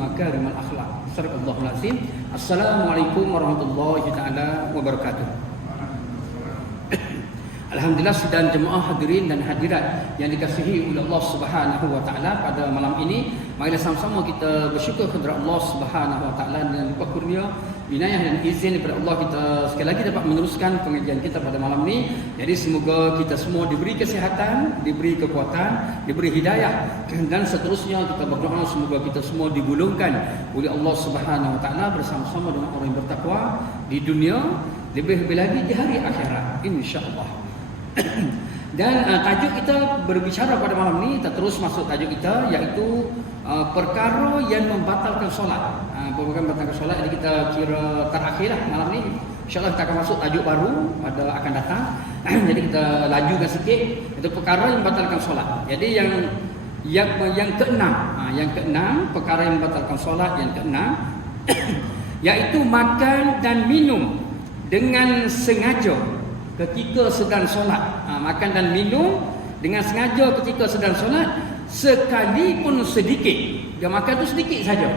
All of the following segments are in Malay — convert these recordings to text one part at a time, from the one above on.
makarimul akhlak. Sadaqallahul azim. Assalamualaikum warahmatullahi taala wabarakatuh. Alhamdulillah, sidang jemaah hadirin dan hadirat yang dikasihi oleh Allah Subhanahu wa taala, pada malam ini marilah sama-sama kita bersyukur kepada Allah Subhanahu wa taala dan limpah kurnia, inayah dan izin daripada Allah, kita sekali lagi dapat meneruskan pengajian kita pada malam ini. Jadi semoga kita semua diberi kesihatan, diberi kekuatan, diberi hidayah, dan seterusnya kita berdoa semoga kita semua digulungkan oleh Allah Subhanahu wa taala bersama-sama dengan orang yang bertakwa di dunia, lebih-lebih lagi di hari akhirat, insya-Allah. Dan tajuk kita berbicara pada malam ini, kita terus masuk tajuk kita, iaitu perkara yang membatalkan solat. Bukan membatalkan solat, jadi kita kira terakhir lah malam ini. InsyaAllah kita akan masuk tajuk baru pada akan datang. Jadi kita lajukan sikit, itu perkara yang membatalkan solat. Jadi yang keenam, perkara yang membatalkan solat yang keenam iaitu makan dan minum dengan sengaja ketika sedang solat. Makan dan minum dengan sengaja ketika sedang solat, sekalipun sedikit. Dia makan tu sedikit saja.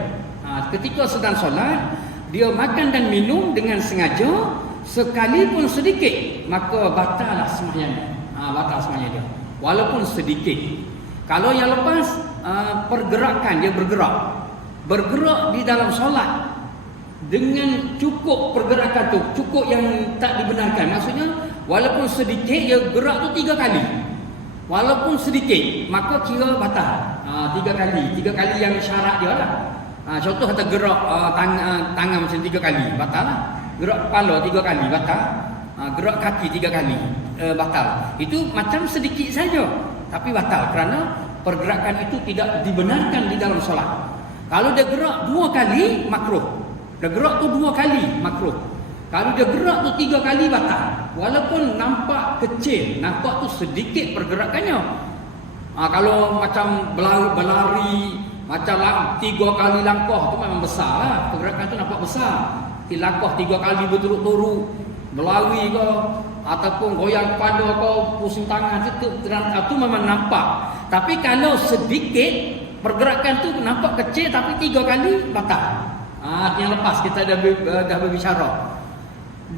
Ketika sedang solat, dia makan dan minum dengan sengaja, sekalipun sedikit, maka batallah sembahyangnya. Batal sembahyang dia, walaupun sedikit. Kalau yang lepas pergerakan, dia bergerak di dalam solat dengan cukup pergerakan tu, cukup yang tak dibenarkan. Maksudnya walaupun sedikit, dia gerak tu 3 kali. Walaupun sedikit, maka kira batal. 3 kali yang syarat dia lah. Contoh kata gerak tangan macam 3 kali, batal lah. Gerak kepala 3 kali, batal. Gerak kaki 3 kali, batal. Itu macam sedikit saja, tapi batal kerana pergerakan itu tidak dibenarkan di dalam solat. Kalau dia gerak 2 kali, makruh. Dia gerak tu 2 kali, makruh. Kalau dia gerak tu 3 kali, batal. Walaupun nampak kecil, nampak tu sedikit pergerakannya. Kalau macam berlari, macam 3 kali langkah, tu memang besar lah. Pergerakan tu nampak besar. Langkah 3 kali berturut-turut, berlari ke, ataupun goyang kepala ke, pusing tangan, itu memang nampak. Tapi kalau sedikit, pergerakan tu nampak kecil tapi 3 kali, batal. Yang lepas kita dah berbicara.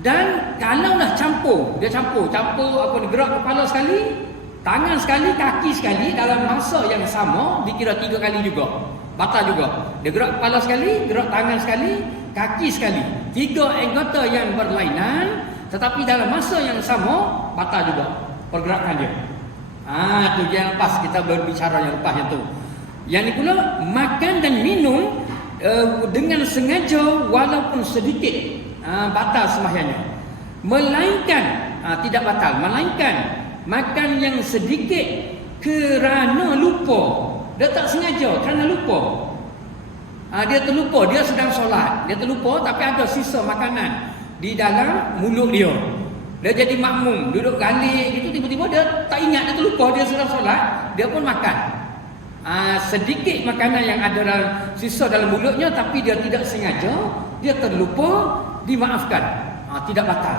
Dan kalau dah campur apa ni, gerak kepala sekali, tangan sekali, kaki sekali dalam masa yang sama, dikira 3 kali juga, batal juga. Dia gerak kepala sekali, gerak tangan sekali, kaki sekali, 3 anggota yang berlainan tetapi dalam masa yang sama, batal juga pergerakan dia. Tu yang lepas, kita berbicara yang lepas yang tu. Yang ni pula makan dan minum dengan sengaja walaupun sedikit, batal sembahyangnya. Melainkan tidak batal, melainkan makan yang sedikit kerana lupa. Dia tak sengaja, kerana lupa. Dia terlupa, dia sedang solat, dia terlupa tapi ada sisa makanan di dalam mulut dia. Dia jadi makmum, duduk galik gitu, tiba-tiba dia tak ingat, dia terlupa, dia sedang solat, dia pun makan. Sedikit makanan yang ada dalam sisa dalam mulutnya, tapi dia tidak sengaja, dia terlupa, dimaafkan, tidak batal.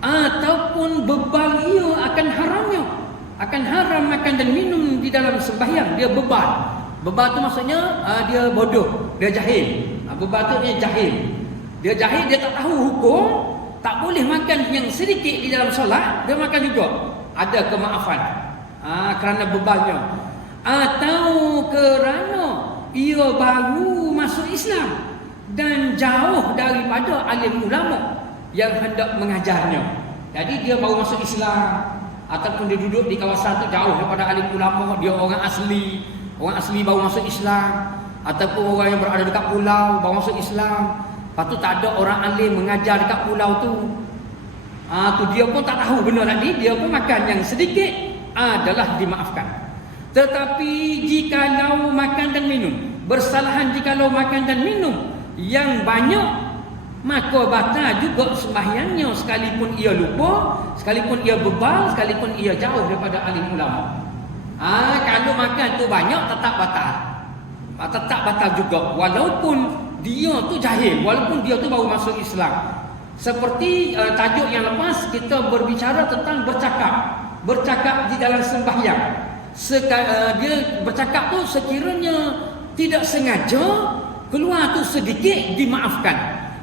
Ataupun bebal ia akan haramnya, akan haram makan dan minum di dalam sembahyang. Dia bebal. Bebal tu maksudnya dia bodoh, dia jahil. Bebal tu dia jahil. Dia jahil, dia tak tahu hukum, tak boleh makan yang sedikit di dalam solat, dia makan juga. Ada kemaafan kerana bebalnya. Atau kerana ia baru masuk Islam dan jauh daripada alim ulama yang hendak mengajarnya. Jadi dia baru masuk Islam, ataupun dia duduk di kawasan tu jauh daripada alim ulama, dia orang asli baru masuk Islam, ataupun orang yang berada dekat pulau baru masuk Islam. Lepas tu tak ada orang alim mengajar dekat pulau tu. Tu dia pun tak tahu benda tadi, dia pun makan yang sedikit, adalah dimaafkan. Tetapi jikalau makan dan minum, bersalahan jikalau makan dan minum yang banyak, maka batal juga sembahyangnya, sekalipun ia lupa, sekalipun ia bebal, sekalipun ia jauh daripada alim ulama. Kalau makan tu banyak, tetap batal. Tetap batal juga, walaupun dia tu jahil, walaupun dia tu baru masuk Islam. Seperti tajuk yang lepas, kita berbicara tentang bercakap di dalam sembahyang. Dia bercakap tu sekiranya tidak sengaja, keluar tu sedikit dimaafkan.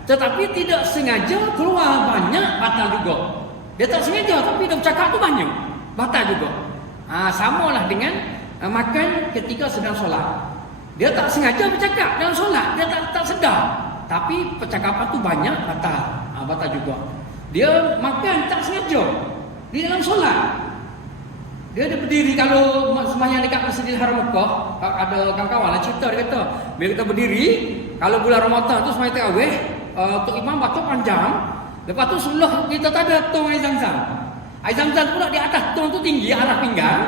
Tetapi tidak sengaja keluar banyak, batal juga. Dia tak sengaja tapi dia bercakap tu banyak, batal juga. Samalah dengan makan ketika sedang solat. Dia tak sengaja bercakap dalam solat, dia tak sedar. Tapi percakapan tu banyak, batal. Batal juga. Dia makan tak sengaja di dalam solat. Dia berdiri kalau sembahyang dekat Masjidil Haram Mekah, ada kawan-kawan lah cerita, dia kata bila kita berdiri, kalau bulan Ramadan tu sembahyang tarawih, Tok Imam baca panjang, lepas tu sebelah kita tak ada tong air Zam-Zam. Air Zam-Zam pula di atas tong tu tinggi arah pinggang.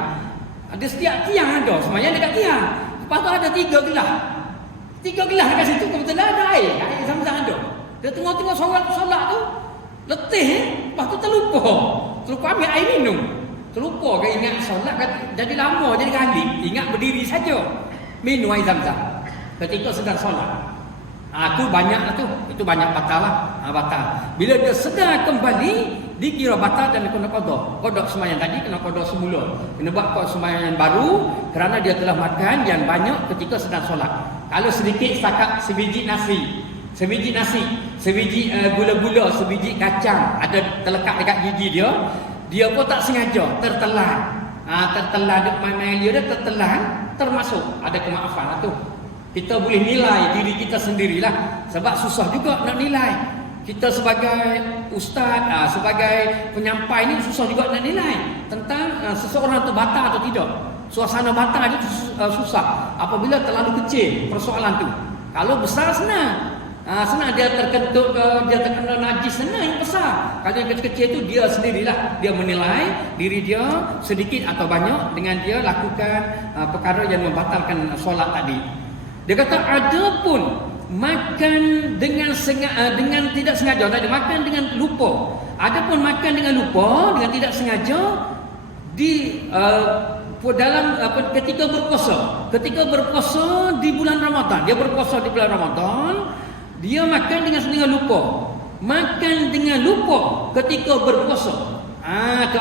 Ada setiap tiang ada, sembahyang dekat tiang. Lepas tu ada 3 gelas. 3 gelas dekat situ kebetulan ada air Zam-Zam ada. Dia tengok-tengok solat tu letih, lepas tu terlupa ambil air minum. Terlupa ke ingat solat, jadi lama jadi kali ingat berdiri saja minum air Zam-Zam ketika sedang solat. Tu banyak tu, itu banyak batal lah. Batal. Bila dia sedar kembali dikira batal dan kena qada. Qada sembahyang tadi kena qada semula. Kena buat sembahyang yang baru kerana dia telah makan yang banyak ketika sedang solat. Kalau sedikit setakat sebiji nasi, sebiji gula-gula, sebiji kacang ada terlekat dekat gigi dia pun tak sengaja tertelan. Tertelan dia main dia tertelan, termasuk ada kemaafan tu. Kita boleh nilai diri kita sendirilah, sebab susah juga nak nilai. Kita sebagai ustaz, sebagai penyampai ni susah juga nak nilai tentang seseorang tu batal atau tidak. Suasana batal itu susah apabila terlalu kecil persoalan tu. Kalau besar senang. Senang dia terkentut ke, dia terkena najis, senang yang besar. Kalau yang kecil-kecil tu dia sendirilah, dia menilai diri dia sedikit atau banyak dengan dia lakukan perkara yang membatalkan solat tadi. Dia kata ada pun makan dengan tidak sengaja, tadi makan dengan lupa. Ada pun makan dengan lupa, dengan tidak sengaja di dalam ketika berpuasa di bulan Ramadan. Dia berpuasa di bulan Ramadan, dia makan dengan lupa. Makan dengan lupa ketika berpuasa.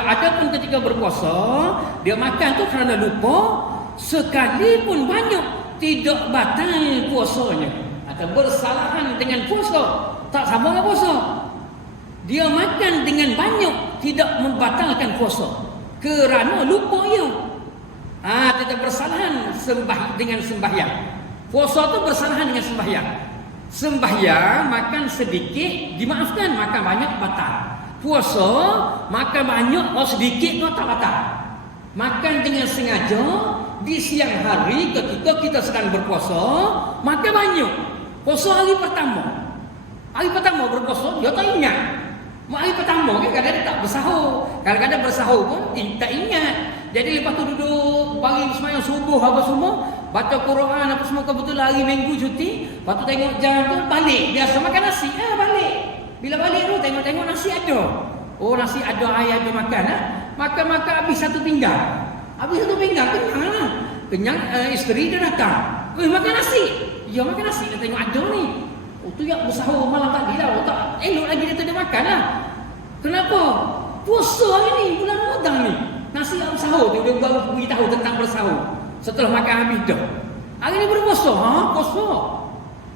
Adapun ketika berpuasa, dia makan tu kerana lupa, sekalipun banyak tidak batal puasanya atau bersalahan dengan puasa, tak sama dengan puasa. Dia makan dengan banyak tidak membatalkan puasa kerana lupa ia. Tidak bersalahan dengan sembahyang. Puasa tu bersalahan dengan sembahyang. Sembahyang makan sedikit dimaafkan, makan banyak batal. Puasa makan banyak atau sedikit kau tak batal. Makan dengan sengaja di siang hari ketika kita sedang berpuasa, makan banyak. Puasa hari pertama berpuasa dia tak ingat. Hari pertama kan kadang-kadang tak bersahur, kadang-kadang bersahur pun tak ingat. Jadi lepas tu duduk bagi sembahyang subuh apa semua, baca Quran apa semua, kebetulan hari Minggu cuti, lepas tu tengok jam tu balik, biasa makan nasi, balik. Bila balik tu tengok nasi ada. Nasi ada, air ada makan, makan habis satu pinggan. Kenyang lah. Kenyang, isteri dia datang. Makan nasi. Ya makan nasi, dia tengok ada ni. Tu yang bersahur malam tadi lah. Tak elok lagi dia makan lah. Kenapa? Puasa hari ni, bulan Ramadan ni. Nasi yang bersahur tu, dia baru beritahu tentang bersahur. Setelah makan habis dah. Hari ni berpuasa. Puasa.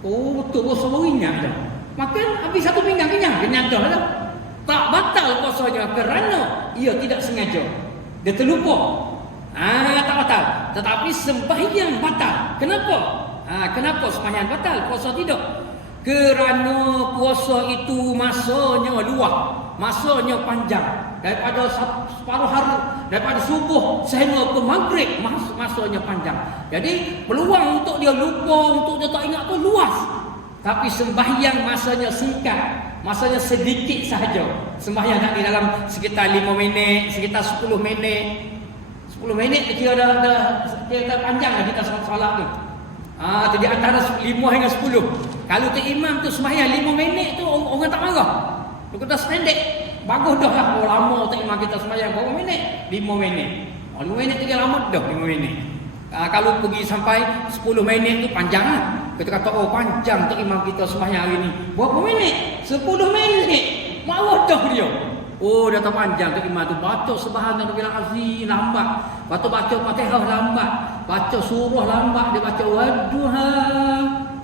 Betul puasa baru ingat dah. Makan habis satu pinggan, kenyang dah lah. Tak batal puasanya kerana ia tidak sengaja. Dia terlupa. Tak batal. Tetapi sembahyang batal. Kenapa? Kenapa sembahyang batal? Puasa tidak. Kerana puasa itu masanya luas, masanya panjang. Daripada separuh hari, daripada subuh sehingga ke maghrib, masanya panjang. Jadi peluang untuk dia lupa, untuk dia tak ingat tu luas. Tapi sembahyang masanya singkat, masanya sedikit sahaja. Sembahyang nak di dalam sekitar 5 minit, sekitar 10 minit. 10 minit kira dah panjang lah kita solat tu. Jadi antara 5 hingga 10. Kalau tu imam tu sembahyang 5 minit tu orang tak marah. Dia kata sependek. Bagus dah lah. Lama tu imam kita sembahyang berapa minit? 5 minit. 5 minit tu dia lama dah 5 minit. Kalau pergi sampai 10 minit tu panjang lah. Kita kata panjang tu imam kita sembahyang hari ni. Berapa minit? 10 minit. Marah dah dia. Dah tak panjang tu imam tu. Baca subhanallahil azim lambat. Baca Fatihah lambat. Baca surah lambat. Dia baca wadduha.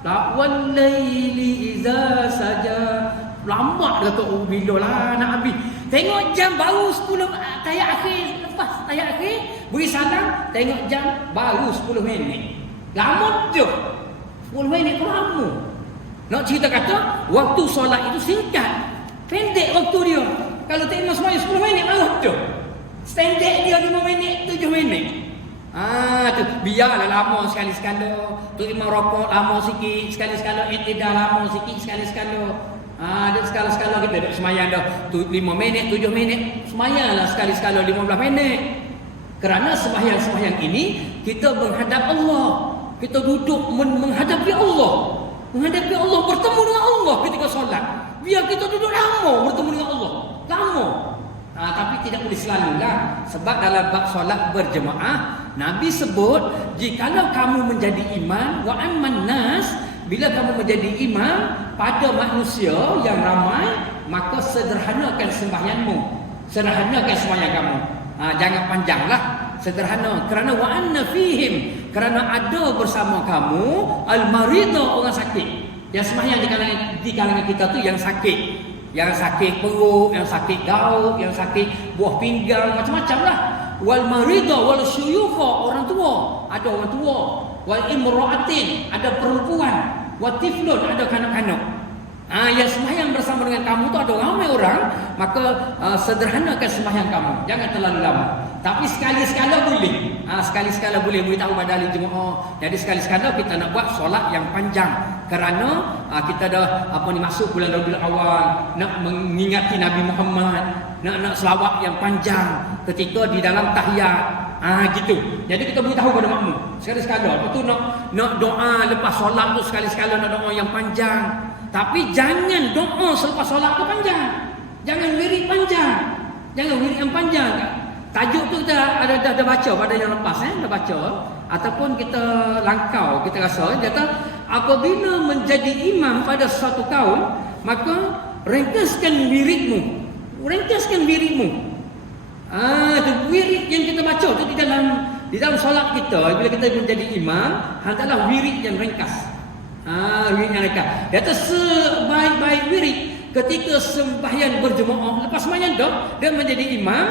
La walaili iza saja. Lama dah tu bila lah nak habis. Tengok jam baru 10 tayar akhir, lepas tayar akhir beri salam, tengok jam baru 10 minit. Lama tu. 10 minit pun lama. Nak cerita kata waktu solat itu singkat. Pendek waktu dia. Kalau tengok semuanya 10 minit baru tu. Standard dia 5 minit, 7 minit. Tu biarlah lama sekali-sekala. Tu imam rokok lama sikit, sekali-sekala i'tidal lama sikit, sekali-sekala. Dia sekala-sekala kita duduk semayang dah 5 minit, 7 minit. Semayanglah sekali-sekala 15 minit. Kerana sembahyang-sembahyang ini kita menghadap Allah. Kita duduk menghadapi Allah. Menghadapi Allah, bertemu dengan Allah ketika solat. Biar kita duduk lama bertemu dengan Allah. Lama. Tapi tidak boleh selalulah. Sebab dalam bab solat berjemaah, Nabi sebut, jikalau kamu menjadi imam wa amman nas, bila kamu menjadi imam pada manusia yang ramai, maka sederhanakan sembahyangmu. Sederhanakan sembahyang kamu. Jangan panjanglah, sederhana. Kerana wa anna fihim, kerana ada bersama kamu al-marida, orang sakit. Yang sembahyang di kalangan kita tu yang sakit. Yang sakit perut, yang sakit gaut, yang sakit buah pinggang, macam-macam lah. Wal marida wal syuyukha, orang tua, ada orang tua. Wal imra'atin, ada perempuan. Wa tiflun, ada kanak-kanak. Yang sembahyang bersama dengan kamu tu ada ramai orang, maka sederhanakan sembahyang kamu. Jangan terlalu lama. Tapi sekali-sekala boleh. Sekali-sekala boleh beritahu pada ahli jemaah. Jadi sekali-sekala kita nak buat solat yang panjang. Kerana kita dah masuk bulan Rabiul Awal, nak mengingati Nabi Muhammad, nak selawat yang panjang ketika di dalam tahiyat. Gitu. Jadi kita beritahu pada makmum sekali-sekala. Lepas tu nak doa lepas solat tu sekali-sekala nak doa yang panjang. Tapi jangan doa selepas solat tu panjang. Jangan wirid panjang. Jangan wirid yang panjang. Tajuk tu kita dah baca pada yang lepas, dah baca. Ataupun kita langkau, kita rasa dia kata apabila menjadi imam pada suatu kaum, maka ringkaskan wiridmu. Ringkaskan wiridmu. Tu wirid yang kita baca tu di dalam solat kita, bila kita menjadi imam, adalah wirid yang ringkas. Wirid yang ringkas. Dia kata sebaik-baik wirid ketika sembahyang berjemaah, lepas sembahyang dia menjadi imam,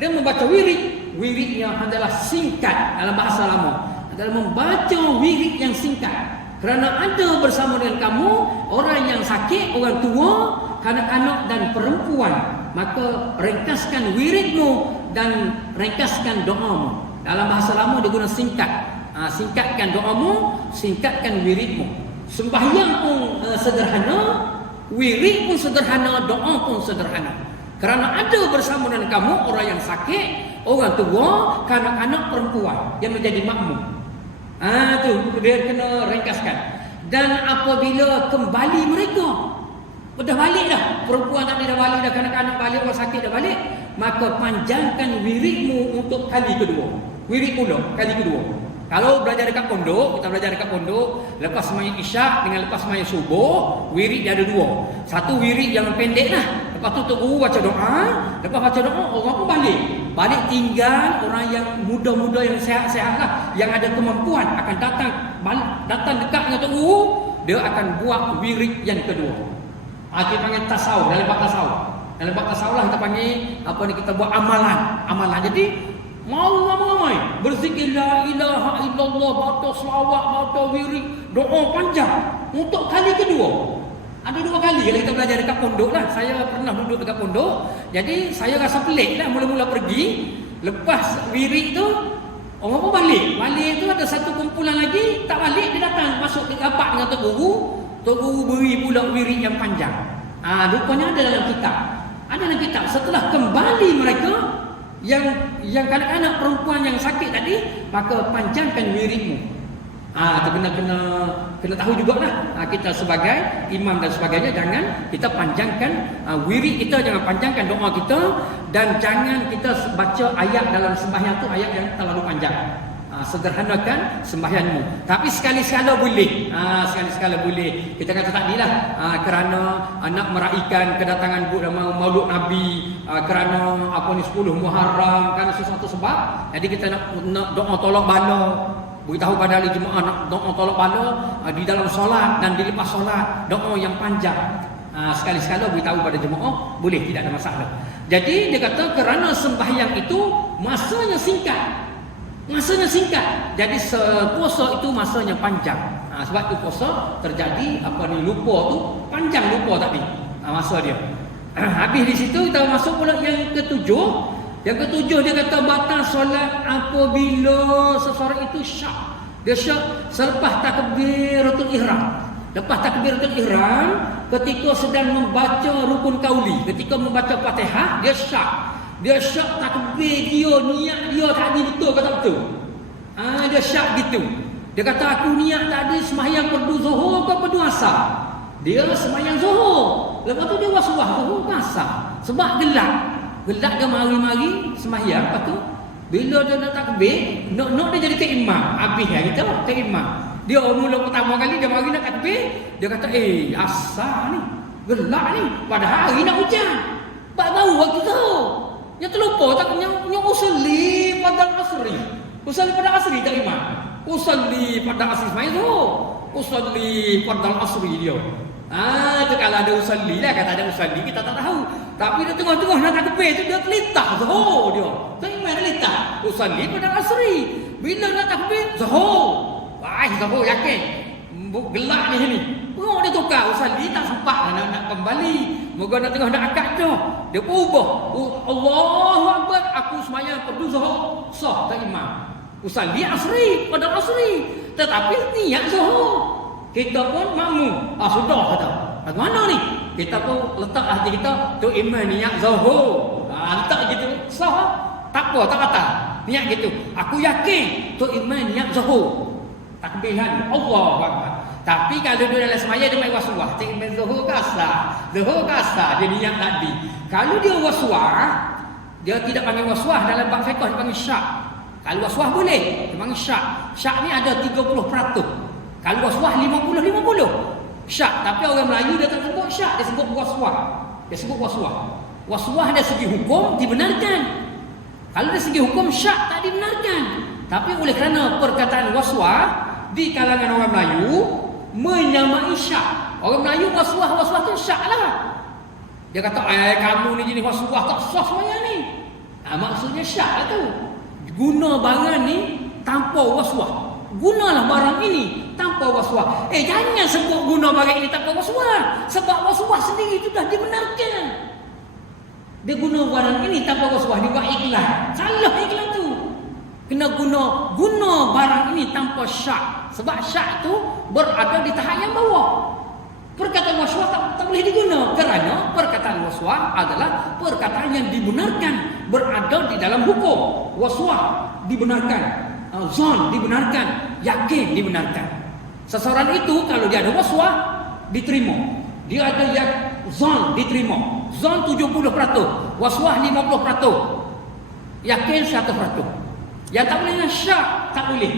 dia membaca wirid. Wiridnya adalah singkat dalam bahasa lama. Adalah membaca wirid yang singkat. Kerana ada bersama dengan kamu orang yang sakit, orang tua, kanak-kanak dan perempuan. Maka ringkaskan wiridmu dan ringkaskan doamu. Dalam bahasa lama dia guna singkat. Singkatkan doamu, singkatkan wiridmu. Sembahyang pun sederhana, wirid pun sederhana, doa pun sederhana. Kerana ada bersama dengan kamu orang yang sakit, orang tua, kanak-kanak, perempuan yang menjadi makmum. Tu dia kena ringkaskan. Dan apabila kembali mereka, dah balik dah, perempuan tadi dah balik dah, kanak-kanak balik, orang sakit dah balik, maka panjangkan wiridmu untuk kali kedua. Wirid pula kali kedua. Kalau belajar dekat pondok, kita belajar dekat pondok, lepas sembahyang isyak dengan lepas sembahyang subuh, wirid dia ada dua. Satu wirid yang pendek lah. Lepas tu guru baca doa, lepas baca doa orang pun balik. Balik tinggal orang yang muda-muda yang sehat-sehat lah, yang ada kemampuan akan datang dekat dengan tok guru, dia akan buat wirid yang kedua. Kita panggil tasawuf, dalam bab tasawuf. Dalam bab tasawuf lah kita panggil kita buat amalan. Jadi mau ramai berzikir la ilaha illallah, baca selawat, baca wirid, doa panjang untuk kali kedua. Ada 2 kali kalau kita belajar dekat pondok lah. Saya pernah duduk dekat pondok. Jadi saya rasa pelik lah mula-mula pergi. Lepas wirid tu orang pun balik. Balik tu ada satu kumpulan lagi tak balik, dia datang masuk ke rapat dengan tok guru. Tok guru beri pula wirid yang panjang. Rupanya ada dalam kitab. Ada dalam kitab. Setelah kembali mereka yang kanak-kanak, perempuan yang sakit tadi, maka panjangkan wiridmu. Itu kena tahu jugalah. Kita sebagai imam dan sebagainya, jangan kita panjangkan wirid kita, jangan panjangkan doa kita, dan jangan kita baca ayat dalam sembahyang tu ayat yang terlalu panjang. Sederhanakan sembahyangmu. Tapi sekali-sekala boleh. Sekali-sekala boleh. Kita kata tadilah, kerana nak meraihkan kedatangan Maulud Nabi, kerana 10 Muharram, kerana sesuatu sebab, jadi kita nak doa tolak bala. beritahu pada ahli jemaah nak doa tolak bala di dalam solat dan di lepas solat, doa yang panjang. Sekali-sekala beritahu pada jemaah, boleh, tidak ada masalah. Jadi dia kata kerana sembahyang itu masanya singkat. Masanya singkat. Jadi puasa itu masanya panjang. Sebab tu puasa terjadi lupa tu panjang, lupa tadi masa dia. Habis di situ kita masuk pula yang ketujuh. Yang ketujuh dia kata batal solat apabila seseorang itu syak. Dia syak selepas takbiratul ihram. Lepas takbiratul ihram, ketika sedang membaca rukun qauli, ketika membaca Fatihah, dia syak. Dia syak takbir dia, niat dia tadi betul ke tak betul? Dia syak gitu. Dia kata aku niat tadi sembahyang fardu zuhur ke fardu asar. Dia sembahyang zuhur. Lepas tu dia was-was zuhur ke asar. Sebab gelap. Gelap dia mari-mari sembahyang, lepas tu bila dia nak takbir, nak dia jadi imam. Habis lah kita imam. Dia mula pertama kali dia mari nak takbir, dia kata asar ni, gelap ni, pada hari nak hujan. Tak tahu waktu tu. Yang terlupa tak punya usalli pada asri. Usalli pada asri tak imam. Usalli pada asri sembahyang tu. Usalli pada asri dia. Itu kalau ada usalli lah, kata ada usalli kita tak tahu. Tapi dia tengah-tengah nak takbir tu dia terlintas zuhur dia. Tak imam terlintas. Usalli pada asri. Bila nak takbir zuhur. Zuhur yakin. Gelap ni sini. Dia tukar usalli tak sempat nak kembali. Moga nak tengah nak akad dah. Dia pun ubah. Allahu Akbar, aku sembahyang fardu zuhur. Sah tak imam. Usalli asri pada asri. Tetapi niat zuhur. Kita pun makmum. Sudah kata. Bagaimana ni? Kita pun letak hati kita tu imam niat zuhur. Letak gitu. Sah. Tak apa, tak kata. Niat gitu. Aku yakin tu imam niat zuhur. Takbiran Allahu Akbar. Tapi kalau dia dalam sembahyang dia main was-was, tu imam zuhur kasar. Zuhur kasar dia niat tadi. Kalau dia was-was, dia tidak panggil was-was dalam bab fiqh, dia panggil syak. Kalau was-was boleh, dia panggil syak. Syak ni ada 30%. Kalau was-was 50-50. Syak, tapi orang Melayu dia tak sebut syak, dia sebut was-was. Dia sebut was-was. Was-was dari segi hukum dibenarkan. Kalau dari segi hukum syak tak dibenarkan. Tapi oleh kerana perkataan was-was di kalangan orang Melayu menyamai syak. Orang Melayu was-was tu syak lah. Dia kata, kamu ni jenis was-was tak sah semuanya ni. Maksudnya syak lah tu. Guna barang ni tanpa was-was. Gunalah barang ini tanpa was-was. Jangan sebut guna barang ini tanpa was-was. Sebab was-was sendiri itu dah dibenarkan. Dia guna barang ini tanpa was-was, dia buat iklan. Salah iklan tu. Kena guna barang ini tanpa syak. Sebab syak tu berada di tahap yang bawah. Perkataan was-was tak boleh diguna. Kerana perkataan was-was adalah perkataan yang dibenarkan. Berada di dalam hukum. Was-was dibenarkan. Zon dibenarkan, yakin dibenarkan. Seseorang itu kalau dia ada was-was diterima. Dia ada yang zon diterima. Zon 70%, was-was 50%. Yakin 100%. Yang tak boleh dengan syak, tak boleh.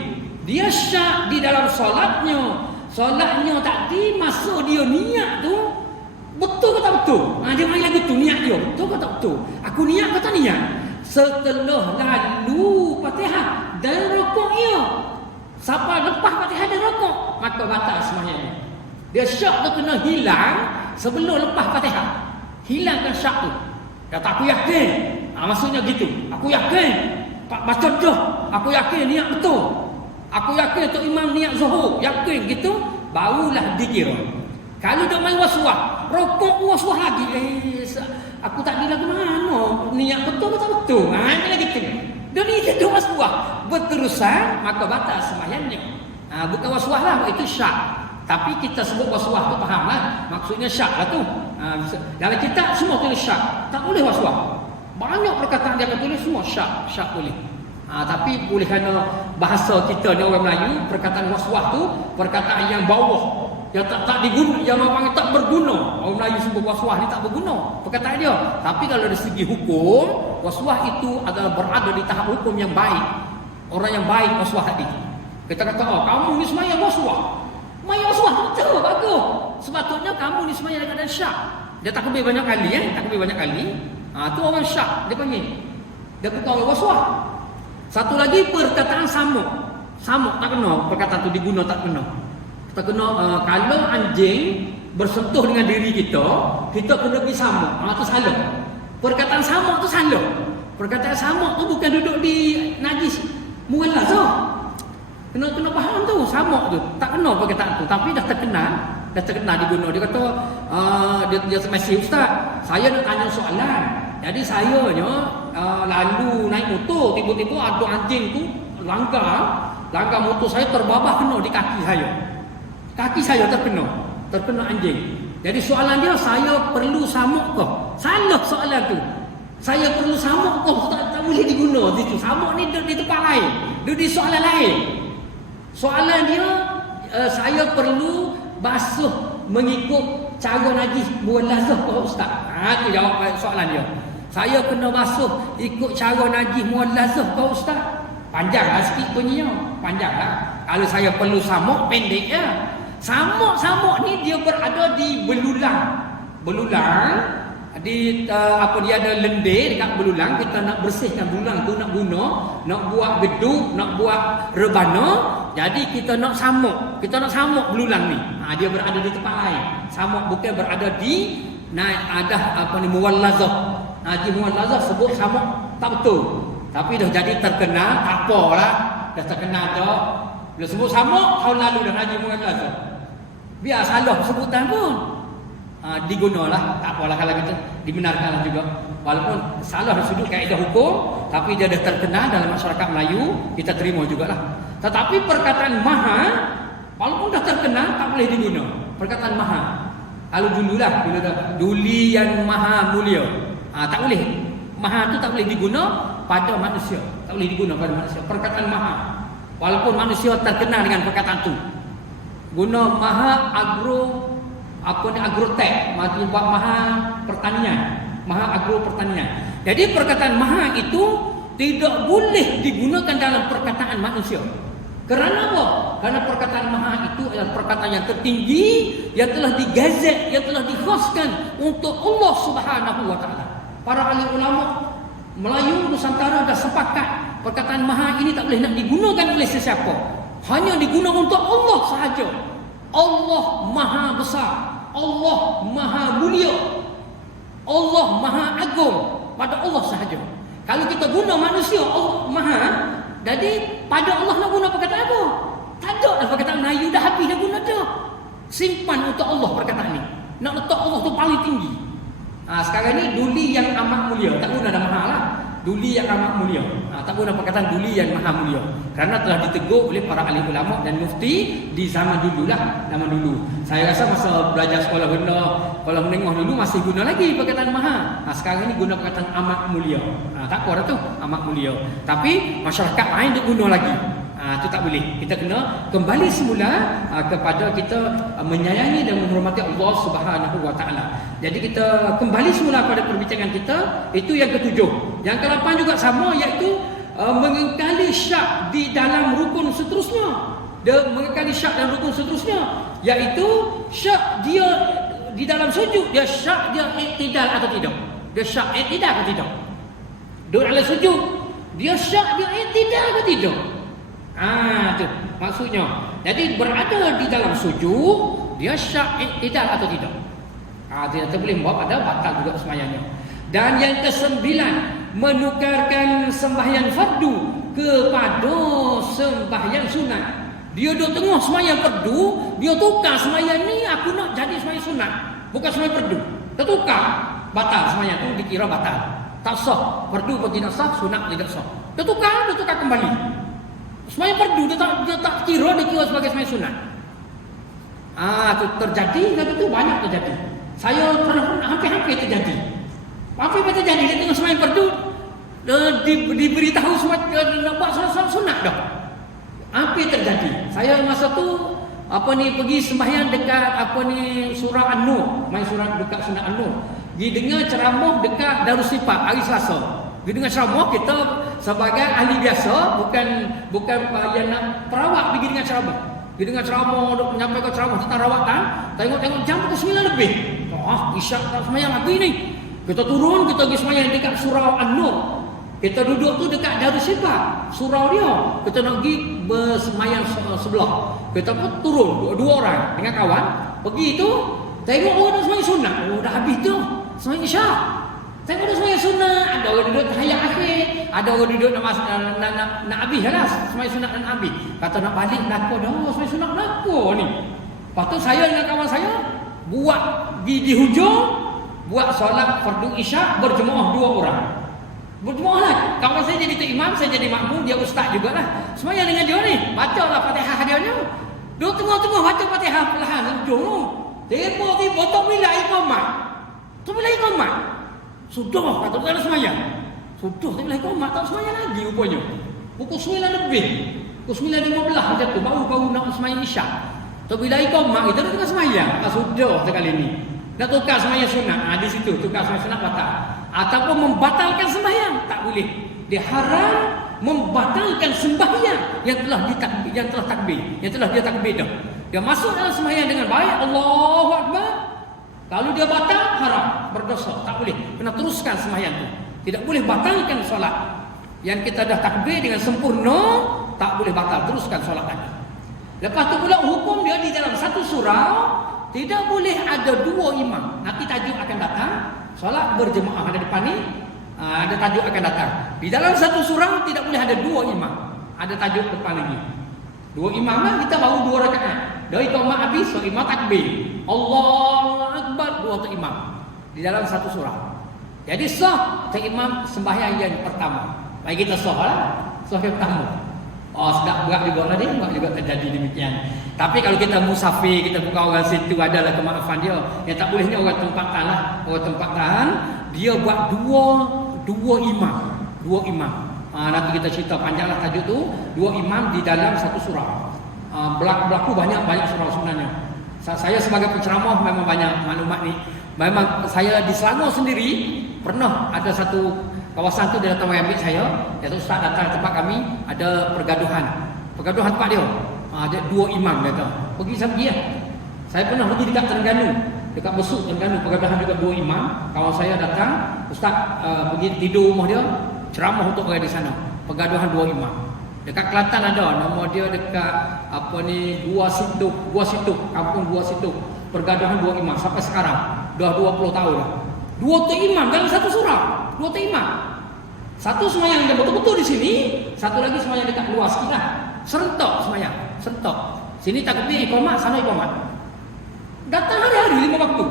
Dia syak di dalam solatnya. Solatnya tadi masa dia niat tu betul ke tak betul? Dia main lagu tu niat dia, betul ke tak betul? Aku niat ke tak niat? Setelah lalu Fatihah dan rukuknya, siapa lepas Fatihah dan rukuk, maka batal sembahyangnya. Dia syak tu kena hilang sebelum lepas Fatihah. Hilangkan syak tu. Kata aku yakin. Maksudnya gitu. Aku yakin. Baca dah. Aku yakin niat betul. Aku yakin tu imam niat zuhur. Yakin gitu. Barulah dikira. Kalau dia main was-was, rokok was-was lagi. Aku tak bila mana niat betul ke tak betul. Ini lagi tu. Dia ni dia was-was berterusan, maka batal sembahyangnya. Bukan was-was lah, itu syak. Tapi kita sebut was-was tu faham lah. Maksudnya syak lah tu. Dalam kitab semua tulis syak. Tak boleh was-was. Banyak perkataan dia akan tulis semua syak. Syak boleh. Tapi boleh kerana bahasa kita ni orang Melayu, perkataan was-was tu perkataan yang bawah. Yang tak diguna, yang orang panggil tak berguna. Orang Melayu sebut was-was ni tak berguna perkataan dia. Tapi kalau dari segi hukum, was-was itu adalah berada di tahap hukum yang baik. Orang yang baik was-was tadi. Kita kata, kamu ni sembahyang was-was. Sembahyang was-was betul, bagus. Sepatutnya kamu ni sembahyang dengan keadaan syak. Dia takbir banyak kali takbir banyak kali. Tu orang syak dia panggil. Dia bukan orang was-was. Satu lagi perkataan sama. Samuk tak kena, perkataan tu diguna tak kena. Tak kena kalau anjing bersentuh dengan diri kita kena pergi samuk. Tu salah. Perkataan samuk tu salah. Perkataan samuk tu bukan duduk di najis muallah tu. Kena faham tu, samuk tu. Tak kena perkataan tu, tapi dah terkenal diguna. Dia kata dia masih ustaz, saya nak tanya soalan. Jadi saya lalu naik motor, tiba-tiba ada anjing tu langgar motor saya terbabah kena di kaki saya. Kaki saya terkena anjing. Jadi soalan dia, saya perlu samuk ke? Salah soalan tu. Saya perlu samuk ke? Tak boleh diguna situ. Samuk ni di tempat lain. Dia di soalan lain. Soalan dia, saya perlu basuh mengikut cara najis muwallazah ke ustaz? Itu jawab soalan dia. Saya kena basuh ikut cara najis muwallazah ke ustaz? Panjanglah sikit bunyinya. Panjanglah. Kalau saya perlu samuk, pendek je. Samuk ni dia berada di belulang di dia ada lendir dekat belulang. Kita nak bersihkan belulang tu, nak guna, nak buat gedung, nak buat rebana. Jadi kita nak samuk belulang ni. Dia berada di tempat lain. Samuk bukan berada di muwallazah. Di muwallazah sebut samuk tak betul. Tapi dah jadi terkenal, tak apalah. Dah terkenal dah. Bila sebut samuk tahun lalu dah haji muwallazah. Biar salah sebutan pun digunalah, tak apalah kalau kita dibenarkanlah juga. Walaupun salah dari sudut kaedah hukum, tapi dia dah terkenal dalam masyarakat Melayu, kita terima jugalah. Tetapi perkataan maha, walaupun dah terkenal, tak boleh diguna. Perkataan maha, kalau dululah, duli yang maha mulia, tak boleh. Maha tu tak boleh diguna pada manusia, tak boleh diguna pada manusia. Perkataan maha, walaupun manusia terkenal dengan perkataan tu, guna maha agrotek, buat maha agro pertanian. Jadi perkataan maha itu tidak boleh digunakan dalam perkataan manusia. Kerana apa? Kerana perkataan maha itu adalah perkataan yang tertinggi, yang telah digazet, yang telah dikhaskan untuk Allah Subhanahu wa taala. Para ahli ulama Melayu Nusantara dah sepakat perkataan maha ini tak boleh nak digunakan oleh sesiapa. Hanya digunakan untuk Allah sahaja. Allah maha besar, Allah maha mulia, Allah maha agung, pada Allah sahaja. Kalau kita guna manusia Allah maha, jadi pada Allah nak guna perkataan apa? Tak ada dah perkataan Melayu, dah habis dah guna dah. Simpan untuk Allah perkataan ni. Nak letak Allah tu paling tinggi. Sekarang ni duli yang amat mulia, tak guna dah maha lah. Duli yang amat mulia, tak guna perkataan duli yang maha mulia, kerana telah ditegur oleh para ahli ulama dan mufti di zaman dulu lah. Zaman dulu, saya rasa masa belajar sekolah rendah, sekolah menengah dulu masih guna lagi perkataan maha. Sekarang ni guna perkataan amat mulia. Tak apa dah tu, amat mulia. Tapi masyarakat lain dia guna lagi. Itu tak boleh. Kita kena kembali semula kepada kita menyayangi dan menghormati Allah Subhanahu wa taala. Jadi kita kembali semula pada perbincangan kita. Itu yang ketujuh. Yang ke-8 juga sama, iaitu mengekali syak di dalam rukun seterusnya. Dia mengekali syak dalam rukun seterusnya, iaitu syak dia di dalam sujud, dia syak dia iktidal atau tidak. Dia syak iktidal atau tidak. Duduk dalam sujud, dia syak dia iktidal atau tidak. Tu maksudnya. Jadi berada di dalam sujud, dia syak iktidal atau tidak. Tidak boleh membawa pada batal juga sembahyangnya. Dan yang ke-9, menukarkan sembahyang fardu kepada sembahyang sunat. Dia duduk tengah sembahyang fardu, dia tukar sembahyang ni, aku nak jadi sembahyang sunat, bukan sembahyang fardu. Tertukar, batal sembahyang tu, dikira batal. Tak sah, fardu pun tidak sah, sunat tidak sah. Tertukar kembali. Sembahyang fardu dia tak kira, dia kira sebagai sembahyang sunat. Itu terjadi, kata tu banyak terjadi. Saya pernah hampir terjadi. Hampir terjadi, dia tengah sembahyang fardu, diberitahu semua nak buat solat sunat dah. Hampir terjadi. Saya masa tu pergi sembahyang dekat surah An-Nur, main surah dekat sunat An-Nur. Didengar ceramah dekat Darussalam hari Selasa. Didengar ceramah, kita sebagai ahli biasa, bukan yang nak perawat, pergi dengar ceramah. Didengar ceramah, menyampaikan ceramah tentang rawatan, tengok jam pukul 9 lebih. Isyak tak sembahyang lagi ni. Kita turun, kita pergi sembahyang dekat surah An-Nur. Kita duduk tu dekat Darussalam, surau dia. Kita nak pergi bersemayam sebelah. Kita pun turun dua orang dengan kawan, pergi tu tengok orang dah semayang sunat. Oh, dah habis tu semayang Isyak. Tengok dah semayang sunat, ada orang duduk tahiyat akhir, ada orang duduk nak habis dah semayang sunat dan habis. Kata nak balik belaka dah, semayang sunat belaka ni. Lepas tu saya dengan kawan saya buat di hujung, buat solat fardu Isyak berjemaah 2 orang. Berjemaah lah. Kawan saya jadi tok imam, saya jadi makmum, dia ustaz jugalah. Semayang dengan dia ni, bacalah Fatihah dia ni. Dia tengah-tengah baca Fatihah perlahan hujung. Tiba-tiba tak bila iqamah. Tak bila iqamah. Sudah kata dalam semayang. Sudah tak bila iqamah, tak semayang lagi rupanya. Pukul 9 lebih. Pukul 9.15 macam tu baru nak semayang Isyak. Tak bila iqamah kita dah tengah semayang. Tak sudah sekali ni. Nak tukar semayang sunat, di situ tukar semayang sunat batal. Ataupun membatalkan sembahyang, tak boleh. Dia haram membatalkan sembahyang yang telah dia takbir dah. Dia masuk dalam sembahyang dengan baik, Allahu Akbar. Kalau dia batal, haram, berdosa, tak boleh. Kena teruskan sembahyang tu. Tidak boleh batalkan solat. Yang kita dah takbir dengan sempurna, tak boleh batal, teruskan solat lagi. Lepas tu pula hukum dia di dalam satu surau, tidak boleh ada 2 imam. Nanti tajuk akan datang. Solat berjemaah ada depan ni, ada tajuk akan datang. Di dalam satu surau tidak boleh ada 2 imam. Ada tajuk depan lagi. 2 imam lah, kita baru 2 rakaat. Dari iqamah habis, so imam takbir. Allahu Akbar, 2 tok imam. Di dalam satu surau. Jadi sah tok imam sembahyang yang pertama. Bagi kita sah lah. Sah yang pertama. Oh, sedap berat juga lah dia, buat juga terjadi demikian. Tapi kalau kita musafir, kita bukan orang situ, adalah kemaafan dia. Yang tak bolehnya orang tempatan lah. Orang tempatan, dia buat dua imam. Nanti kita cerita panjang lah tajuk tu. 2 imam di dalam satu surau. Berlaku banyak surau sebenarnya. Saya sebagai penceramah memang banyak maklumat ni. Memang saya di Selangor sendiri, pernah ada satu kawasan tu dia datang ambil saya. Dia tu ustaz datang tempat kami, ada pergaduhan tempat dia. Ada 2 imam dia kata. Pergi saya pergi lah. Saya pernah pergi dekat Terengganu, dekat Besuk Terengganu, pergaduhan juga 2 imam. Kawan saya datang, ustaz pergi tidur rumah dia, ceramah untuk orang di sana. Pergaduhan 2 imam. Dekat Kelantan ada, nama dia dekat Gua Situ, kampung Gua Situ. Pergaduhan 2 imam sampai sekarang dah 20 tahun dah. 2 tok imam dalam satu surau. 2 tok imam. Satu semayang dia betul-betul di sini, satu lagi semayang dekat luar sikit lah. Serentak semayang, serentak. Sini takbir iqamah, sana iqamah. Datang hari-hari 5 waktu.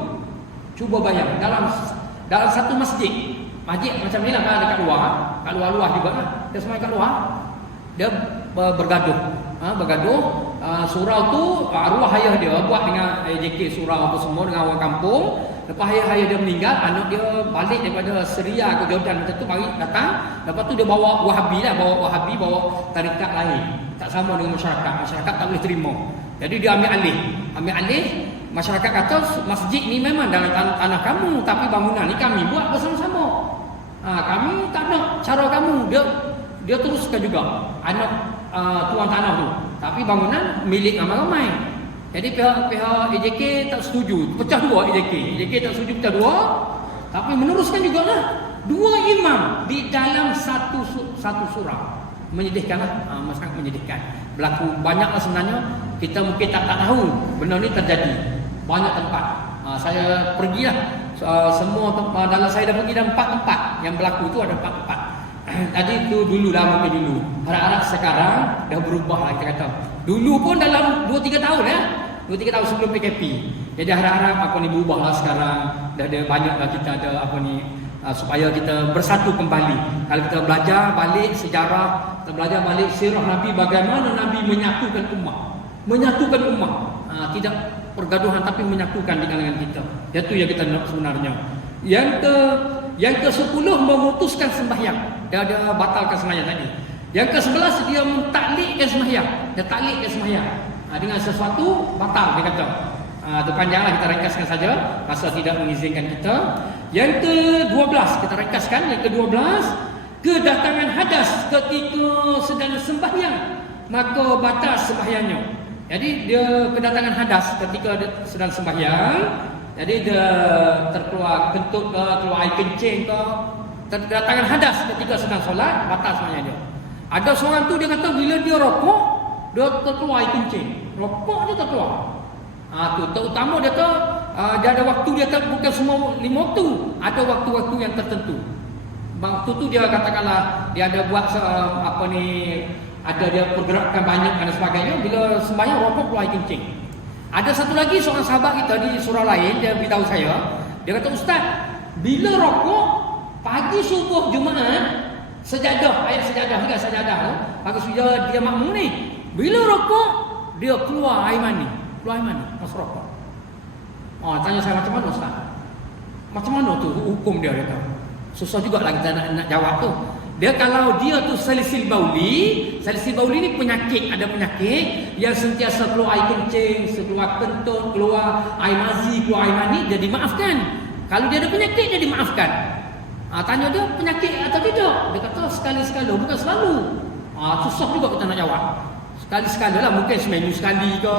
Cuba bayang dalam satu masjid. Masjid macam ni lah kan, dekat luar juga lah. Dia semayang kat luar. Dia bergaduh. Surau tu arwah ayah dia buat dengan JK surau tu semua dengan orang kampung. Lepas ayah dia meninggal, anak dia balik daripada Syria ke Jordan macam tu, mari datang. Lepas tu dia bawa Wahabi, bawa tarikat lain. Tak sama dengan masyarakat tak boleh terima. Jadi dia ambil alih. Masyarakat kata masjid ni memang dalam tanah kamu, tapi bangunan ni kami buat bersama-sama. Kami tak nak cara kamu. Dia teruskan juga anak tuan tanah tu. Tapi bangunan milik ramai-ramai. Jadi pihak AJK tak setuju. Pecah 2 AJK tak setuju pecah 2. Tapi meneruskan jugalah 2 imam di dalam satu surau. Menyedihkanlah, sangat menyedihkan. Berlaku banyaklah sebenarnya. Kita mungkin tak tahu benda ni terjadi. Banyak tempat. Saya pergilah semua tempat, dalam saya dah pergi dalam 4 tempat yang berlaku tu, ada 4 tempat. Tadi tu dulu. Harap-harap sekarang dah berubah lah kita kata. Dulu pun dalam 2-3 tahun 2-3 tahun sebelum PKP. Jadi harap-harap berubah lah sekarang. Dah ada banyak lah kita ada supaya kita bersatu kembali. Kalau kita belajar balik sejarah, kita belajar balik sirah Nabi, bagaimana Nabi menyatukan umat. Tidak pergaduhan tapi menyatukan di kalangan kita. Itu yang kita nak sebenarnya. Yang ke-10 memutuskan sembahyang. Dia ada batalkan sembahyang tadi. Yang ke-11 dia mentaklikkan sembahyang. Dengan sesuatu batal dia kata. Itu panjanglah, kita ringkaskan saja pasal tidak mengizinkan kita. Yang ke-12 kita ringkaskan. Yang ke-12, kedatangan hadas ketika sedang sembahyang, maka batal sembahyangnya. Jadi dia kedatangan hadas ketika sedang sembahyang. Jadi dia terkeluar kentut ke, keluar air kencing ke, terdatangan hadas ketika sedang solat, batal semuanya dia. Ada seorang tu dia kata bila dia rokok, dia terkeluar air kencing. Rokok dia terkeluar. Tu terutama dia ada waktu dia bukan semua 5 waktu, ada waktu-waktu yang tertentu. Waktu tu dia katakanlah dia ada buat ada dia pergerakan banyak dan sebagainya, bila sembahyang rokok keluar air kencing. Ada satu lagi seorang sahabat kita di surau lain, dia beritahu saya, dia kata, "Ustaz, bila rokok pagi subuh Jumaat, ayat sejadah juga sejadah tu, pagi subuh dia makmum ni, bila rokok dia keluar air mani pas rokok." Tanya saya, macam mana Ustaz? Macam mana tu hukum dia kata? Susah juga lah kita nak jawab tu. Dia kalau dia tu salisil bauli ni penyakit, ada penyakit yang sentiasa keluar air kencing, keluar kentut, keluar air mazi, keluar air mani, dia dimaafkan. Kalau dia ada penyakit, dia dimaafkan. Tanya dia penyakit atau tidak? Dia kata sekali-sekala, bukan selalu. Susah juga kita nak jawab. Sekali-sekala lah, mungkin seminggu sekali ke,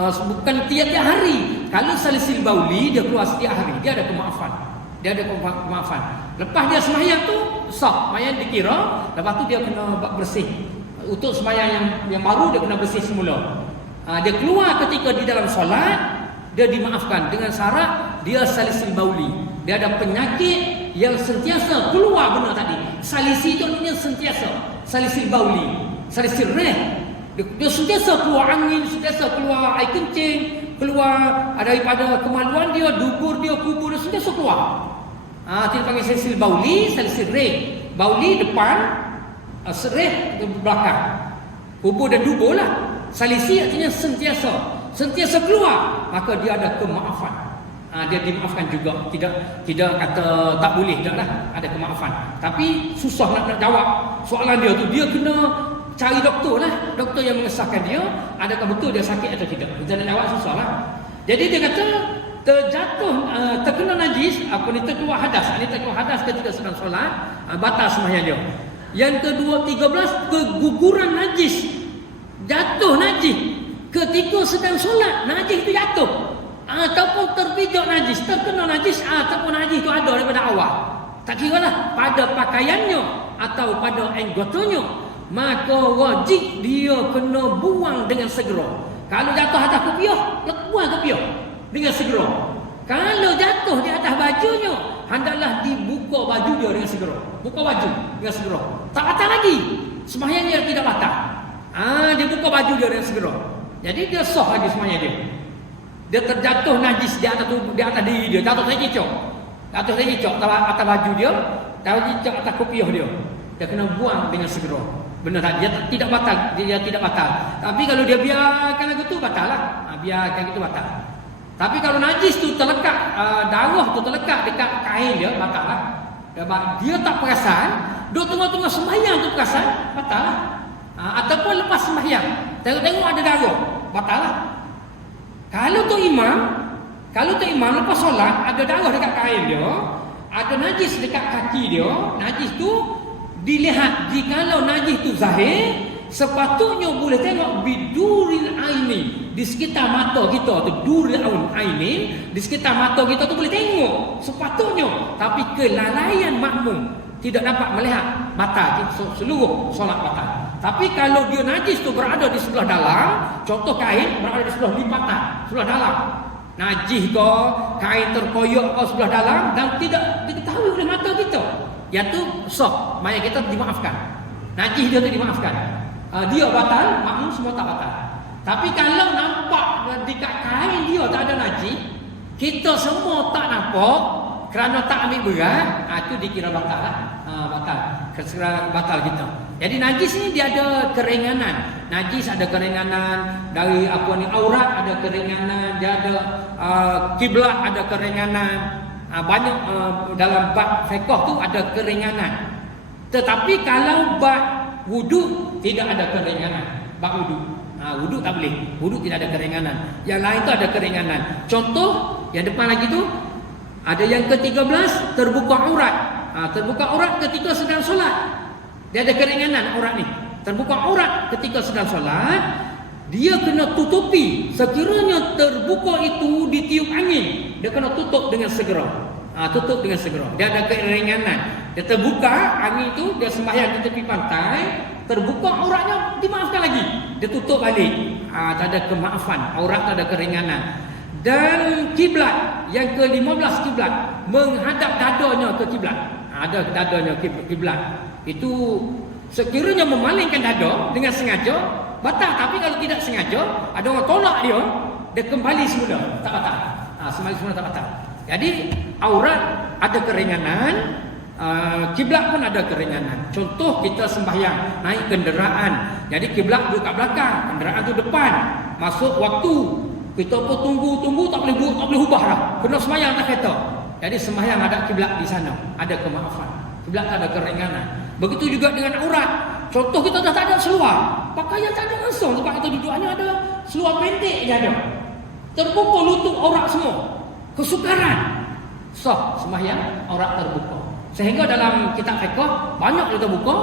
bukan tiap-tiap hari. Kalau salisil bauli dia keluar setiap hari, dia ada kemaafan. Lepas dia sembahyang tu sah, sembahyang dikira, lepas tu dia kena bersih. Untuk sembahyang yang baru dia kena bersih semula. Dia keluar ketika di dalam solat, dia dimaafkan dengan syarat dia salisil bauli. Dia ada penyakit yang sentiasa keluar benda tadi. Salisi tu maknanya sentiasa. Salisil bauli, salisil reh. Dia sentiasa keluar angin, sentiasa keluar air kencing, keluar daripada kemaluan dia, dubur dia, kubur dia sentiasa keluar. Kita panggil salisil bauli, salisil reh. Bauli depan, sereh belakang. Kubur dan dubur lah. Salisi artinya sentiasa keluar, maka dia ada kemaafan. Dia dimaafkan juga. Tidak kata tak boleh, tak lah, ada kemaafan. Tapi susah nak jawab soalan dia tu. Dia kena cari doktor lah, doktor yang mengesahkan dia adakah betul dia sakit atau tidak. Kita nak jawab susah lah. Jadi dia kata terkena najis, terkeluar hadas ketika sedang solat, batal sembahyang dia. Yang kedua 13, keguguran najis, jatuh najis ketika sedang solat, najis itu jatuh, ataupun terpijak najis, terkena najis, ataupun najis itu ada daripada awal, tak kira lah pada pakaiannya atau pada anggotanya, maka wajib dia kena buang dengan segera. Kalau jatuh atas kopiah, buang kopiah dengan segera. Kalau jatuh di atas bajunya, hendaklah dibuka baju dia dengan segera. Buka baju dengan segera. Tak batal lagi, sembahyangnya tidak batal. Dia buka baju dia dengan segera. Jadi dia sah lagi sembahyang dia. Dia terjatuh najis di atas diri dia, jatuh tercicak. Jatuh tercicak atas baju dia, tercicak atas kopiah dia. Dia kena buang dengan segera. Benar tak? Dia tidak batal. Tapi kalau dia biarkan lagu tu, batal lah. Biarkan itu batal. Tapi kalau najis tu terlekat, darah tu terlekat dekat kain dia, batal lah. Dia tak perasan, dia tengah-tengah sembahyang tu perasan, batal lah. Ataupun lepas sembahyang, tengok-tengok ada darah, batal lah. Kalau tu imam lepas solat, ada darah dekat kain dia, ada najis dekat kaki dia, najis tu dilihat. Jikalau najis tu zahir, sepatutnya boleh tengok biduril aini, di sekitar mata kita tu, duril aini, di sekitar mata kita tu boleh tengok sepatutnya. Tapi kelalaian makmum tidak dapat melihat, batal, seluruh solat batal. Tapi kalau dia najis tu berada di sebelah dalam, contoh kain berada di sebelah lipatan, sebelah dalam, najis ke, kain terkoyak ke sebelah dalam dan tidak diketahui oleh mata kita, iaitu sah, mayat kita dimaafkan. Najis dia tu dimaafkan. Dia batal, makmum semua tak batal. Tapi kalau nampak dekat kain dia tak ada najis, kita semua tak nampak kerana tak ambil berat, itu dikira batal lah. Batal kita. Jadi najis ni dia ada keringanan. Najis ada keringanan dari aurat ada keringanan, dia ada kiblat ada keringanan. Banyak dalam bab fiqh tu ada keringanan. Tetapi kalau bab wudu tidak ada keringanan. Bab wudu, wudu tak boleh. Wudu tidak ada keringanan. Yang lain tu ada keringanan. Contoh yang depan lagi tu ada yang ke-13, terbuka aurat. Terbuka aurat ketika sedang solat, dia ada keringanan aurat ni. Terbuka aurat ketika sedang solat, dia kena tutupi. Sekiranya terbuka itu ditiup angin, dia kena tutup dengan segera. tutup dengan segera. Dia ada keringanan. Dia terbuka, angin itu dia sembahyang di tepi pantai, terbuka auratnya dimaafkan lagi. Dia tutup balik. Tak ada kemaafan, aurat tak ada keringanan. Dan kiblat yang ke-15 kiblat menghadap dadanya ke kiblat. Ada dadanya kiblat. Itu sekiranya memalingkan dada dengan sengaja batal, tapi kalau tidak sengaja ada orang tolak dia kembali semula, tak batal. Kembali semula tak batal. Jadi aurat ada keringanan, kiblat pun ada keringanan. Contoh kita sembahyang naik kenderaan, jadi kiblat duduk kat belakang, kenderaan tu depan. Masuk waktu kita pun tunggu tak boleh ubah dah. Kena sembahyang atas kereta. Jadi sembahyang ada kiblat di sana, ada kemaafan. Kiblat ada keringanan. Begitu juga dengan aurat. Contoh kita dah tak ada seluar, pakaian tak ada langsung, sebab kita duduk hanya ada seluar pendek je ada. Terbuka lutut aurat semua. Kesukaran. Sembahyang aurat terbuka. Sehingga dalam kitab fiqh banyak dia terbuka,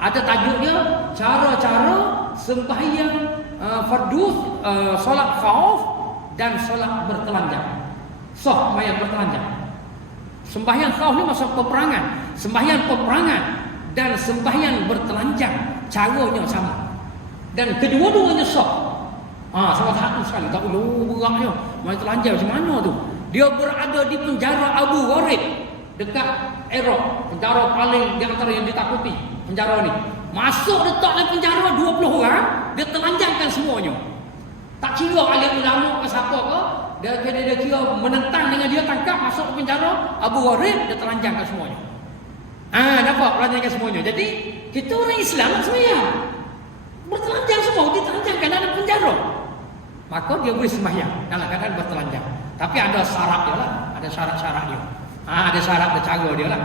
ada tajuk dia cara-cara sembahyang fardu, solat khauf dan solat bertelanjang. Sembahyang bertelanjang. Sembahyang khauf ni masa peperangan, sembahyang peperangan dan sembahyang bertelanjang caranya sama. Dan kedua-duanya sah. Salah satu sekali tak beratnya. Mai telanjang macam mana tu? Dia berada di penjara Abu Gharib dekat Iraq, penjara paling di antara yang ditakuti, penjara ni. Masuk letak dalam penjara 20 orang, dia telanjangkan semuanya. Tak kira alim ulama ke siapa ke, dia kira menentang dengan dia, tangkap masuk ke penjara Abu Gharib, dia telanjangkan semuanya. Nampak telanjangkan semuanya. Jadi kita orang Islam sembahyang bertelanjang semua, ditelanjangkan dalam penjara. Maka dia boleh sembahyang dalam keadaan bertelanjang. Tapi ada syarat dia lah, ada syarat-syarat dia. Ada syarat dan cara dia lah.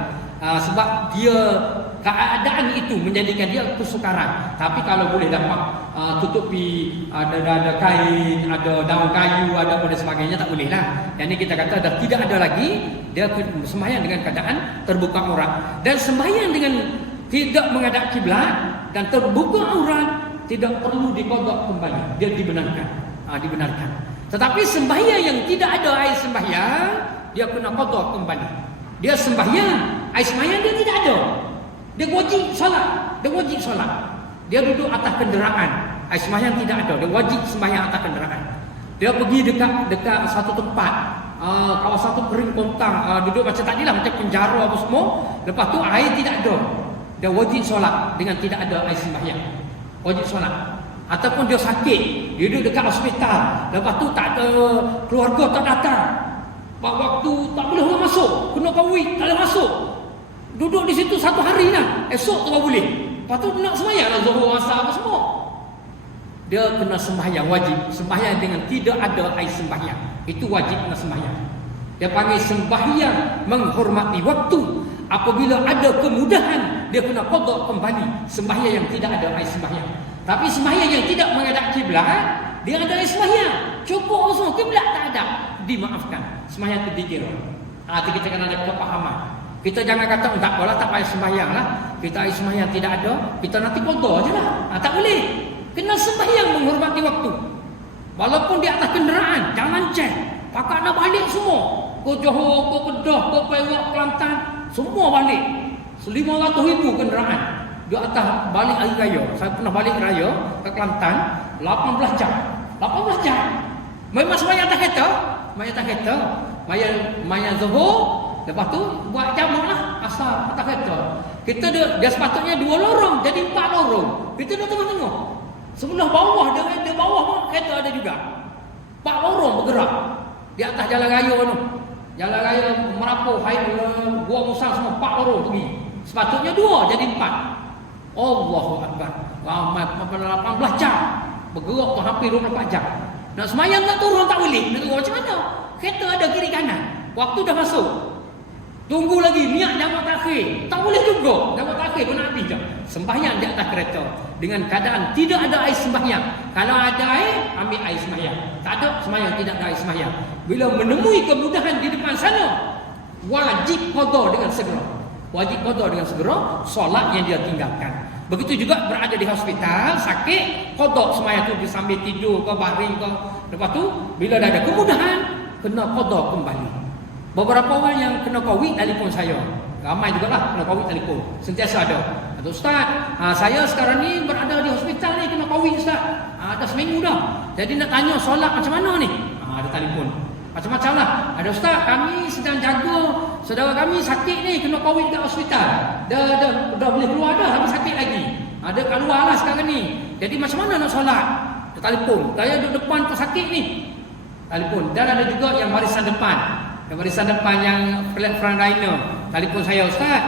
Sebab dia keadaan itu menjadikan dia kesukaran. Tapi kalau boleh dapat tutupi, ada kain, ada daun kayu, ada dan sebagainya, tak boleh lah. Yang ini kita kata dah tidak ada lagi. Dia sembahyang dengan keadaan terbuka aurat. Dan sembahyang dengan tidak menghadap kiblat dan terbuka aurat tidak perlu diqada kembali. Dia dibenarkan. Dibenarkan. Tetapi sembahyang yang tidak ada air sembahyang, dia kena qada kembali. Dia sembahyang, air sembahyang dia tidak ada. Dia wajib solat. Dia duduk atas kenderaan, air sembahyang tidak ada. Dia wajib sembahyang atas kenderaan. Dia pergi dekat satu tempat, kawasan tu kering kontang, duduk macam tadilah, macam penjara apa semua. Lepas tu air tidak ada. Dia wajib solat dengan tidak ada air sembahyang. Wajib solat. Ataupun dia sakit, dia duduk dekat hospital, lepas tu tak ada keluarga tak datang, waktu tak boleh orang masuk, kena kawin tak boleh masuk, duduk di situ satu hari lah, esok tu baru boleh. Lepas tu nak sembahyang lah zuhur asar apa semua. Dia kena sembahyang, wajib sembahyang dengan tidak ada air sembahyang. Itu wajib kena sembahyang. Dia panggil sembahyang menghormati waktu. Apabila ada kemudahan, dia kena qada kembali sembahyang yang tidak ada air sembahyang. Tapi sembahyang yang tidak menghadap kiblat, dia ada air sembahyang, cukup semua, kiblat tak ada, dimaafkan. Sembahyang itu dikira. Kita kena ada kepahaman. Kita jangan kata tak apalah, tak payah sembahyang lah. Kita air sembahyang tidak ada, kita nanti qada je lah. Tak boleh. Kena sembahyang menghormati waktu. Walaupun di atas kenderaan, jangan cek. Pakak nak balik semua. Ke Johor, ke Kedah, ke Perak, Kelantan, semua balik. 500,000 kenderaan. Di atas balik hari raya. Saya pernah balik raya ke Kelantan 18 jam. 18 jam. Memang sembahyang atas kereta. Maya zuhur, lepas tu buat jamak lah asar atas kereta. Kita dia sepatutnya 2 lorong, jadi 4 lorong. Kita dah tengah-tengah. Sebelah bawah dia bawah pun kereta ada juga. 4 lorong bergerak di atas jalan raya tu. Jalan raya Merapu, Gua Musang semua 4 lorong pergi. Sepatutnya 2 jadi 4. Allahu Akbar. 18 jam. Bergerak tu hampir 24 jam. Nak semayang nak turun tak boleh. Nak turun macam mana? Kereta ada kiri kanan. Waktu dah masuk. Tunggu lagi. Niat jamak takhir. Tak boleh juga. Jamak takhir pun nak habis je. Sembahyang di atas kereta. Dengan keadaan tidak ada air sembahyang. Kalau ada air, ambil air sembahyang. Tak ada sembahyang, tidak ada air sembahyang. Bila menemui kemudahan di depan sana, wajib qada dengan segera. Wajib qada dengan segera solat yang dia tinggalkan. Begitu juga berada di hospital, sakit, qada sembahyang tu sambil tidur ke baring ke. Lepas tu bila dah ada kemudahan, kena qada kembali. Beberapa orang yang kena COVID telefon saya. Ramai jugalah kena COVID telefon. Sentiasa ada. Kata Ustaz, saya sekarang ni berada di hospital ni kena COVID Ustaz. Dah seminggu dah. Jadi nak tanya solat macam mana ni? Ada telefon. Macam-macam lah. Ada Ustaz, kami sedang jaga saudara kami sakit ni kena COVID kat hospital. Dah boleh keluar dah tapi sakit lagi. Ada kat luar lah sekarang ni. Jadi macam mana nak solat? Dia telefon. Saya duduk depan tu sakit ni. Telefon. Dan ada juga yang barisan depan. Yang barisan depan yang frontliner. Telefon saya, Ustaz.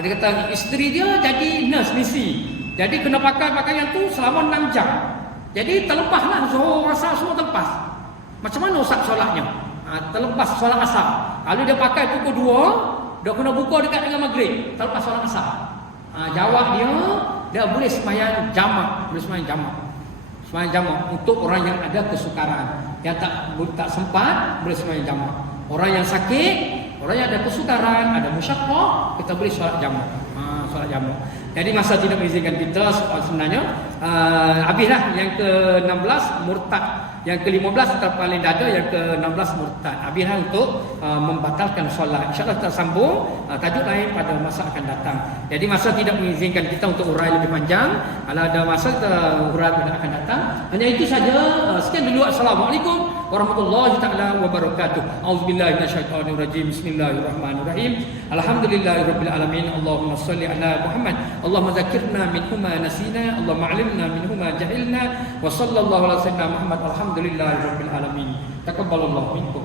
Dia kata isteri dia jadi nurse misi. Jadi kena pakai pakaian tu selama 6 jam. Jadi terlepas lah. Zuhur asar semua terlepas. Macam mana Ustaz solatnya? Terlepas solat asar. Lalu dia pakai pukul 2. Dia kena buka dekat dengan maghrib. Terlepas solat asar. Jawab dia boleh sembahyang jamak. Boleh sembahyang jamak. Sembahyang jamak untuk orang yang ada kesukaran. Yang tak sempat boleh sembahyang jamak. Orang yang sakit, orang yang ada kesukaran, ada musyaqqah, kita boleh solat jamak. Solat jamak. Jadi masa tidak mengizinkan kita sebenarnya habislah yang ke-16 murtad. Yang ke-15 terpaling dada, yang ke-16 murtad. Habislah untuk membatalkan solat. InsyaAllah kita sambung tajuk lain pada masa akan datang. Jadi masa tidak mengizinkan kita untuk urai lebih panjang. Kalau ada masa kita urai pada akan datang. Hanya itu saja. Sekian dulu. Assalamualaikum warahmatullahi taala wabarakatuh. Auzubillahi minasyaitonir rajim. Bismillahirrahmanirrahim. Alhamdulillahirabbil alamin. Allahumma shalli ala Muhammad. Allahumma dzakirna minhuma nasina. Allahumma 'allimna minhuma jahilna. Wa sallallahu ala sayyidina Muhammad. Alhamdulillahirabbil alamin. Taqabbalallahu minkum.